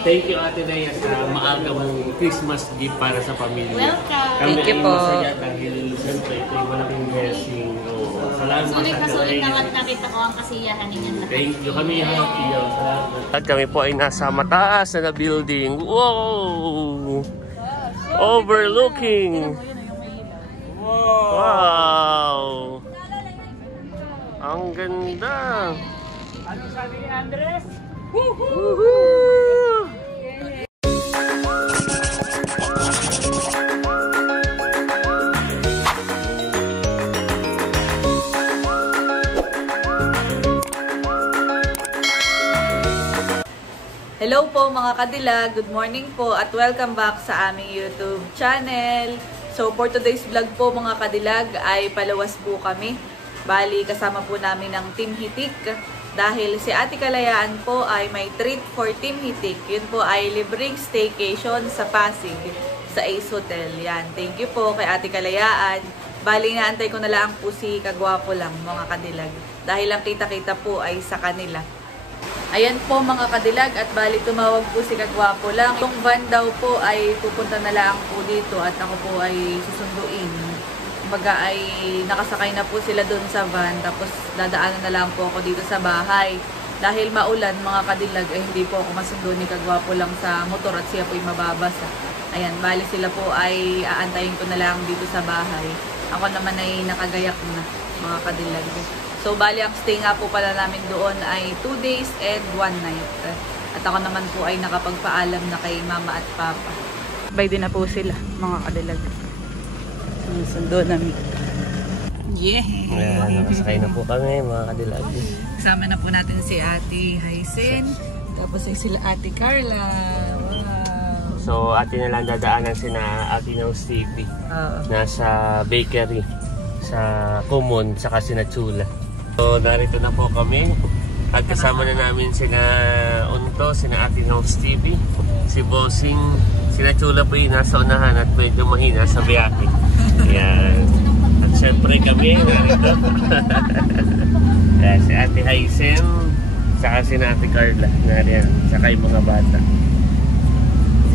Thank you, Ate Naya, sa maaga mong Christmas gift para sa pamilya. Welcome! Kami Thank you ay po. masaya dahil siyempre ito ay malaking blessing. Salamat sa Sulit na nakita ko ang kasiyahan ninyo. Thank you. Kami happy. Salamat. At kami po ay nasa mataas na building. Wow! Overlooking! Wow! Ang ganda! Ano sabi ni Andres? Woohoo! Hello po mga kadilag, good morning po at welcome back sa aming YouTube channel. So for today's vlog po mga kadilag ay palawas po kami. Bali kasama po namin ng Team Hitik dahil si Ate Kalayaan po ay may treat for Team Hitik. Yun po ay libreng staycation sa Pasig sa Ace Hotel. Yan, thank you po kay Ate Kalayaan. Bali naantay ko na lang po si Kagwapo lang mga kadilag dahil ang kita-kita po ay sa kanila. Ayan po mga kadilag at bali tumawag po si Kagwapo lang. Yung van daw po ay pupunta na lang po dito at ako po ay susunduin. Kumbaga ay nakasakay na po sila doon sa van tapos dadaanan na lang po ako dito sa bahay. Dahil maulan mga kadilag ay hindi po ako masundo ni Kagwapo lang sa motor at siya po ay mababasa. Ayan, bali sila po ay aantayin ko na lang dito sa bahay. Ako naman ay nakagayak na mga kadilag. So, bali ang stay nga po pala namin doon ay 2 days and 1 night. At ako naman po ay nakapagpaalam na kay mama at papa. Bay din na po sila, mga kadilag. Sundo namin. Yeah! Ayan, nakasakay na po kami, mga kadilag. Kasama na po natin si Ate Hysen. Tapos ay sila Ate Carla. Wow! So, atin na lang dadaanan sina Ate Nels TV. Nasa bakery sa Kumon, saka sina Chula. So, narito na po kami at kasama na namin sina Unto, sina Ate Nels TV, si Bossing, sina Chula po yung nasa unahan at medyo mahina sa biyahe. Ayan. At syempre kami narito. Ayan, si Ate Hysen, saka sina Ate Carla, nariyan, saka yung mga bata.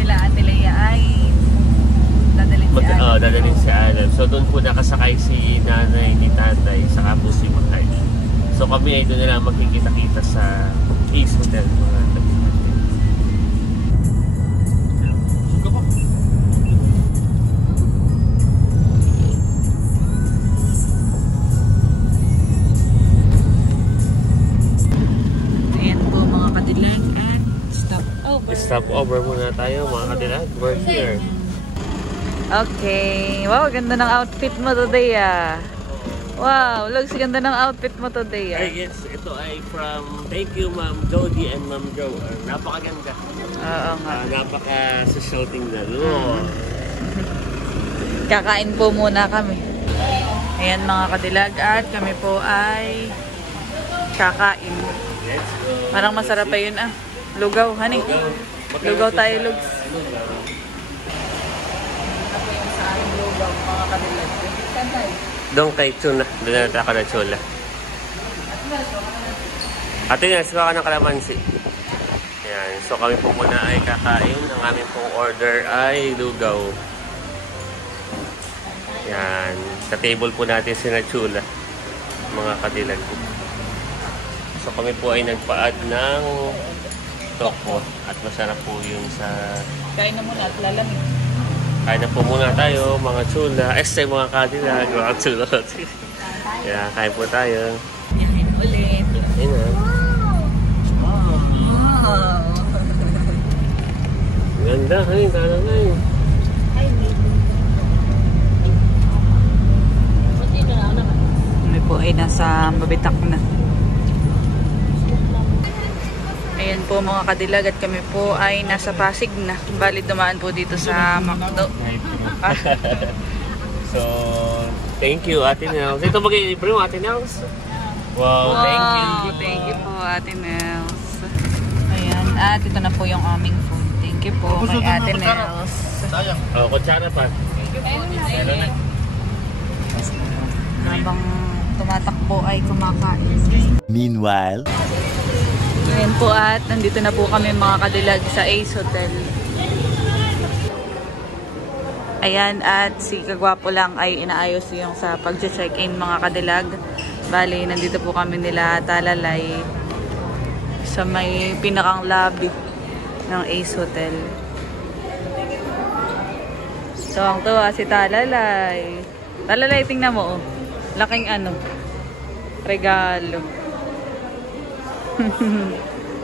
Sila Ate Leia ay dadalhin si Alan. So doon po nakasakay si nanay ni tatay, saka po si Makay. So kami ay doon na lang magkikita-kita sa Ace Hotel. Ayan po mga kadilag at stop over. Stop over muna tayo mga kadilag. We're here. Okay. Wow, ganda ng outfit mo today ah. Wow, Logs, ganda ng outfit mo today ah. Yes, ito ay from thank you Ma'am Jody and Ma'am Joe. Napakaganda. Oo nga. Napaka-social tingnan. Kakain po muna kami. Ayan mga kadilag at kami po ay kakain. Parang masarap pa yun ah. Lugaw, honey. Lugaw tayo, Logs. Mga kadilag. Doon kay Chuna. Doon na ako na Chula. Ate Nels, baka ng kalamansi. Ayan. So kami po muna ay kakain. Ang aming pong order ay lugaw. Ayan. Sa table po natin si Chula. Mga kadilag. So kami po ay nagpa-add ng toko. At masarap po yun sa... Kain na muna at lalamig. Kain na po muna tayo, mga Chula. Este, mga kadilag, mga Chula. Yeah, kain po tayo. Yan ulit. Ayun na. Wow. Ganda, honey. Tala na yun. Kami po ay nasa mabitak na. Ayan po mga kadilag at kami po ay nasa Pasig na. Bali dumaan po dito sa Macdo. So, thank you, Ate Nels. Ito mag-i-libre mo, Ate Nels? Wow, thank you. Thank you po, Ate Nels. Ayan, at ito na po yung aming food. Thank you po kay Ate Nels. Oh, kutsara pa. Habang tumatakbo ay kumakain. Meanwhile, Ngayon po at nandito na po kami mga kadilag sa Ace Hotel. Ayan, at si Kagwapo lang ay inaayos yung sa pag-check-in mga kadilag. Bali, nandito po kami nila Talalay sa may pinakang lobby ng Ace Hotel. So, ang tuwa si Talalay. Talalay, tingnan mo, oh. Laking regalo.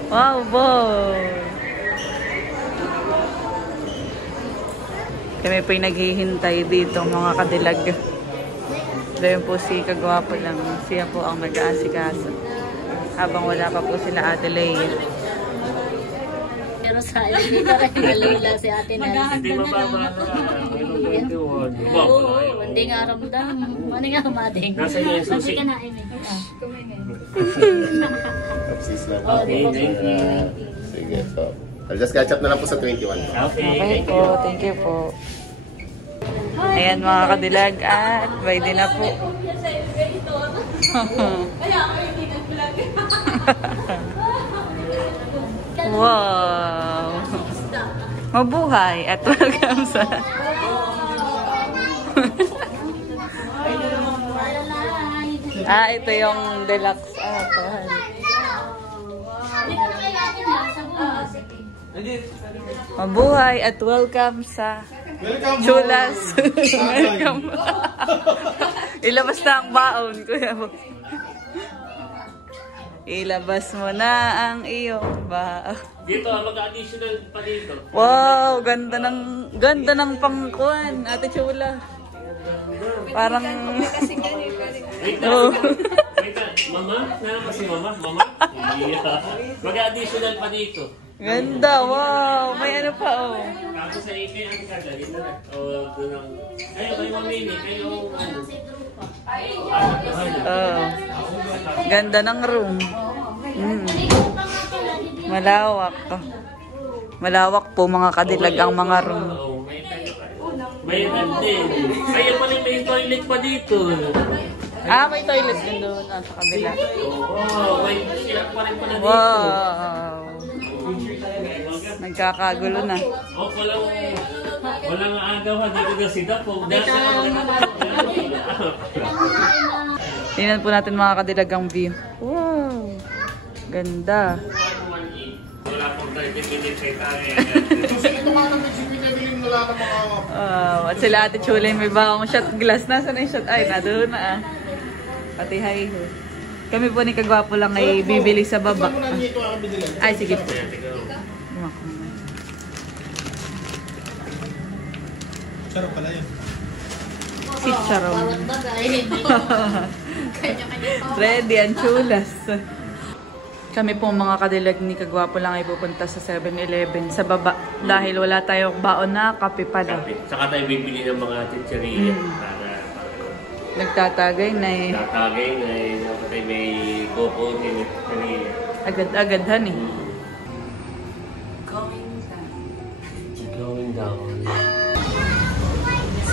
Wow, boy! Kami po'y naghihintay dito, mga kadilag. Doon po si Kagwapo lang. Siya po ang nag-aasikaso. Habang wala pa po sila Ate Leia. Pero sa elevator ay nalila si Ate Nels. Hindi mababa na. Oo, hindi nga ramdam. Ano nga mading? Nasa iyo yung susi. Ka na, Amy. Sige po. I'll just catch up na lang po sa 21. Okay po, thank you po. Ayan mga kadilag at ready na po. Wow! Mabuhay at welcome sa... ito yung deluxe. Mabuhay at welcome sa Chulas. Welcome. Ilabas na ang baon, Kuya. Ilabas mo na ang iyong baon. Dito, mag-additional pa dito. Wow, ganda ng pangkuan, Ate Chula. Parang Wait Mama? Nana pa si Mama? Yeah. Mag-additional pa dito. ganda, wow. May ano pa, oh. Tapos sa ipin ang kada dito na. O, doon ang... Ayun, kayo mamili. Kayo, Ganda ng room. Malawak. Malawak po mga kadilag ang mga room. May din. Kaya pala may toilet pa dito. May toilet din doon sa kabila. Oo, may sila pa rin pala dito. Wow. Nagkakagulo na. Walang agaw ha, dito na si Dapo. Tingnan po natin mga kadilag ang view. Wow. Ganda. Wala pong 30 minutes ay tayo. At sila Ate Chula may bagong shot glass. Nasaan na yung shot? Ay, nadoon na Pati hi-ho. Kami po ni Kagwapo lang ay bibili sa baba. Ay, sige po. Charong pala yun. Si Charong. Ready ang chulas. Kami po mga kadilag ni Kagwapo lang ay pupunta sa 7-Eleven sa baba. Dahil wala tayong baon na kape pala. Saka tayo bibili ng mga chicheria. Nagtatagay na eh. Nagtatagay na eh. Dapat may coco, may chicheria. Agad-agad han eh. Going down.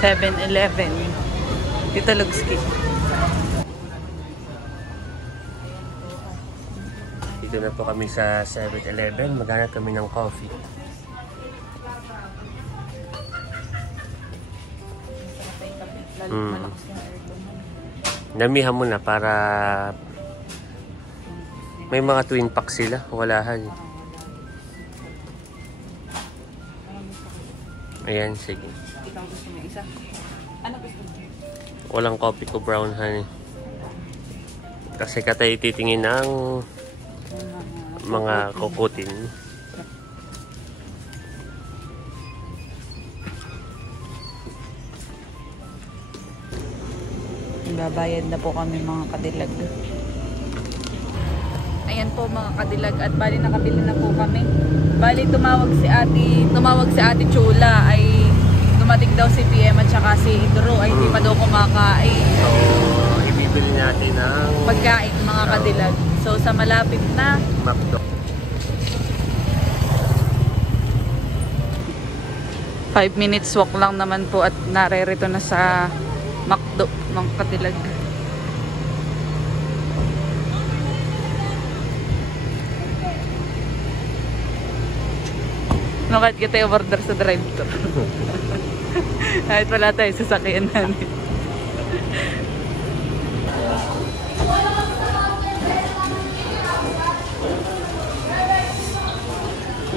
7-Eleven. Dito Lugski. Dito na po kami sa 7-Eleven. Maghanap kami ng coffee. Damihan mo na para may mga twin pack sila. Walahan. Ayan, sige. Ikaw gusto mo isa? Ano gusto mo? Walang coffee ko brown honey. Kasi katay titingin ng mga kukutin. Babayad na po kami mga kadilag. Ayan po mga kadilag at bali nakabili na po kami. Bali tumawag si Ate Chula ay dumating daw si PM at saka si Idro ay hindi pa daw kumakain. So, ibibili natin ng pagkain mga kadilag. So sa malapit na McDo. 5 minutes walk lang naman po at narerito na sa McDo mga kadilag. Bakit kita order sa drive-thru? Kahit wala tayo sasakyan namin.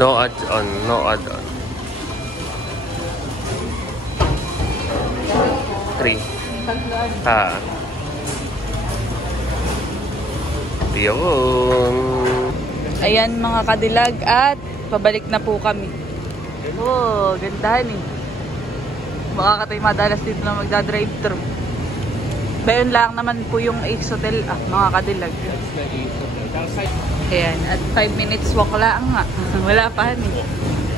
No add-on, no add-on. 3. Yun. Ayan mga kadilag at pabalik na po kami. Oh, gandahan eh. Baka ka tayo madalas dito na magdadrive-thru. Bayon lang naman po yung Ace Hotel mga kadilag. Ayan, at 5 minutes walk lang nga. Wala pa eh.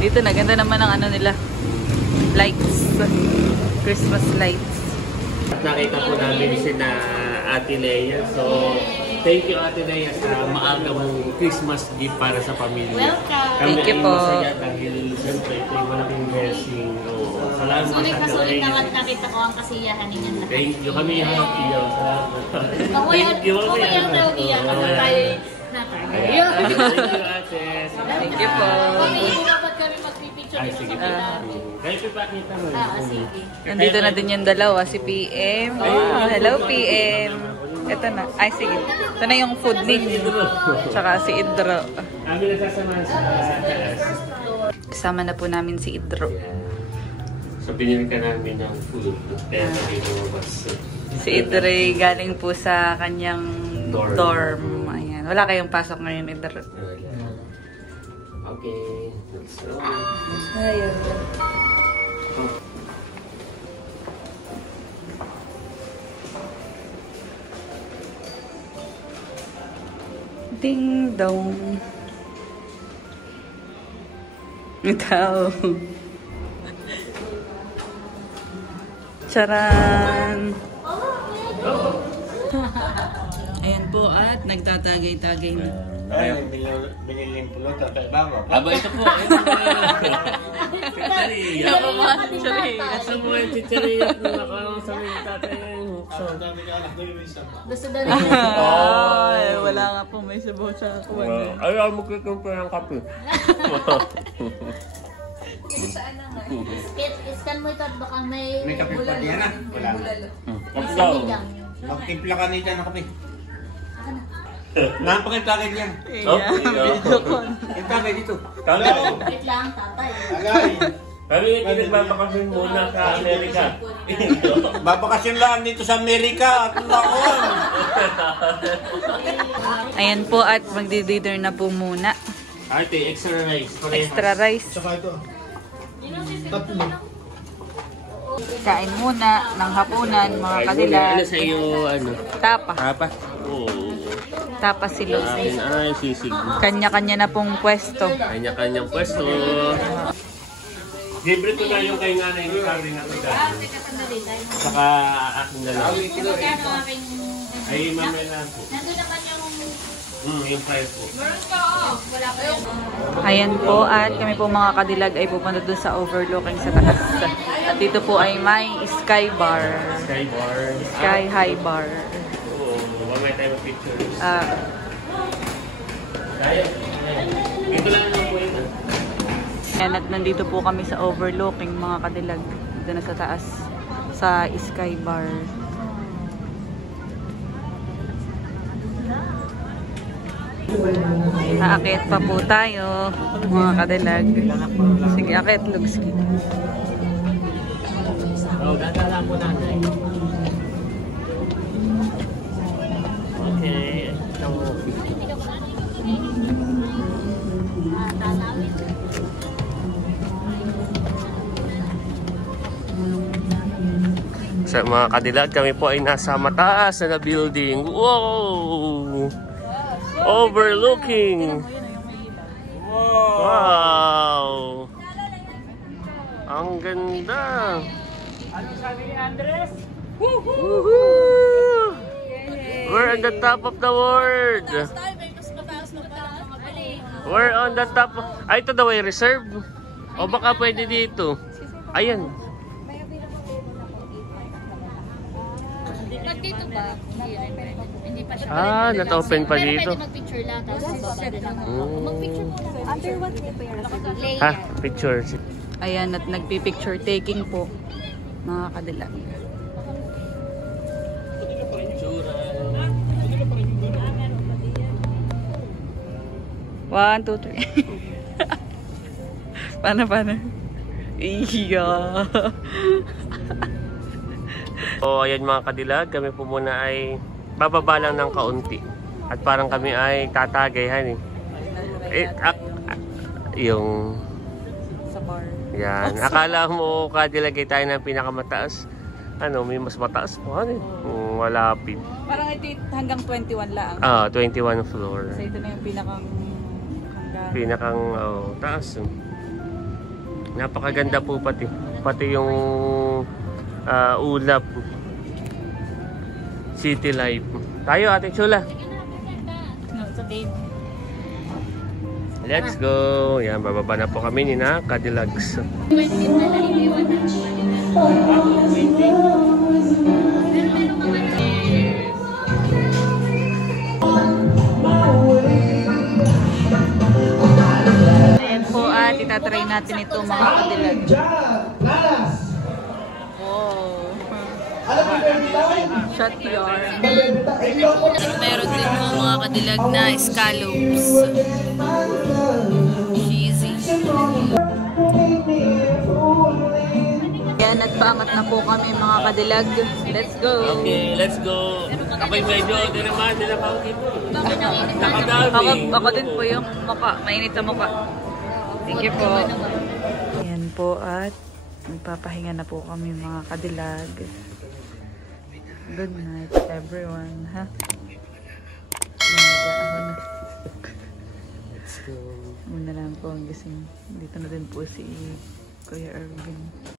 Dito na, ganda naman ang ano nila. Lights. Christmas lights. Nakita po namin sina Ate Lea. So, thank you Ate Lea sa maaga mong Christmas gift para sa pamilya. Welcome! Thank you po. Kami ay masaya dahil siyempre ito yung malaking blessing. Salamat sa Ate Sulit Lea. naman nakita ko ang kasiyahan ninyo lahat. Thank you. Kami yung happy. Thank you. Okay ang tawag kasi tayo Thank you Ate. Thank you po. dapat kami magpipicture Ay, dito sige sa po. pila. Kahit ipakita mo. Sige. Nandito na din yung dalawa, si PM. Wow, hello PM. Ito na. Ay, sige. Ito na yung food ninyo. Tsaka si Idro. Kami nagsasamahan sa taas. Kasama na po namin si Idro. So, binili ka namin ng food. Kaya kami lumabas. Si Idro ay galing po sa kanyang dorm. Ayan. Wala kayong pasok ngayon, Idro. Okay. Let's go. Ayun. Ding dong. Ito. Charan! Ayan po at nagtatagay-tagay na. Ay, biniling pulot at ibabaw. Aba, ito po. Chicharia. Ito po yung chicharia na nakasama yung tatay. Gusto daw niya. Ay, wala nga po may sabaw sa kuwan. Ayaw mo kikumpara ng kape. Scan mo ito at baka may... May kape pa diyan na? Wala. Magtimpla ka nito ng kape. Napakitakin yan. Video call. Yung tagay dito. Wait lang, tatay. Tagay. Kami yung pinagbabakasyon muna sa Amerika. Babakasyon lang dito sa Amerika at laon. Ayan po at magdi-dinner na po muna. Ate, extra rice. Extra rice. Saka ito. Kain muna ng hapunan mga kadilag. Ano sa iyo, ano? Tapa. Tapa? Oo. Tapa silo. Akin ay sisig. Kanya-kanya na pong pwesto. Kanya-kanyang pwesto. Libre ko na yung kay nanay ni Karen at Karen. Saka akin na lang. Magkano aking... Ay, mamaya na po. Nandun naman yung... Yung file po. Wala pa yung... Ayan po at kami po mga kadilag ay pupunta doon sa overlooking sa taas. At dito po ay may Sky Bar. Sky bar. Sky High Bar. Oo, mamaya tayo mag-pictures. Kaya. Dito lang naman po yun. Ayan at nandito po kami sa overlooking mga kadilag. Dito na sa taas. Sa Sky Bar. Aakit pa po tayo mga kadilag. Sige, akit Lugski. Oo, dadala po natin. Okay. Ito. Sa mga kadilag, kami po ay nasa mataas na building. Wow! Overlooking! Wow! Ang ganda! Ano sabi ni Andres? Woohoo! We're on the top of the world! We're on the top of... Ay, ito daw ay reserve. O baka pwede dito. Ayan. Pag dito ba? Hindi rin pwede. Hindi pa siya. Not-open pa Pero dito. pwede mag-picture lang, tapos bababa na lang. Mag-picture mo lang. Under what day pa yung Ha? Picture. Ayan, at nagpi-picture taking po, mga kadilag. One, two, three. Paano? Iya. So, ayan mga kadilag, kami po muna ay bababa lang ng kaunti. At parang kami ay tatagay, yung Sa bar. yan. Akala mo kadilagay tayo ng pinakamataas. May mas mataas po. Malapit. Parang ito hanggang 21 lang. 21 floor. Kasi ito na yung Pinakang taas. Napakaganda po pati. Pati yung ulap. City life. Tayo, Ate Chula. No, it's okay. Let's go. Yan, bababa na po kami ni na Cadillacs. Ayan po at itatry natin ito mga kadilag. Wow. Shot yarn. Meron din po mga kadilag na scallops. Cheesy. Ayan, nagpaangat na po kami mga kadilag. Let's go. Okay, let's go. Ako'y medyo din naman dito. Nakadami. Ako din po yung mukha. Mainit sa mukha. Thank you po. Ayan po at magpapahinga na po kami mga kadilag. Good night everyone. Ha? Let's go. Muna lang po ang gising. Dito na din po si Kuya Erwin.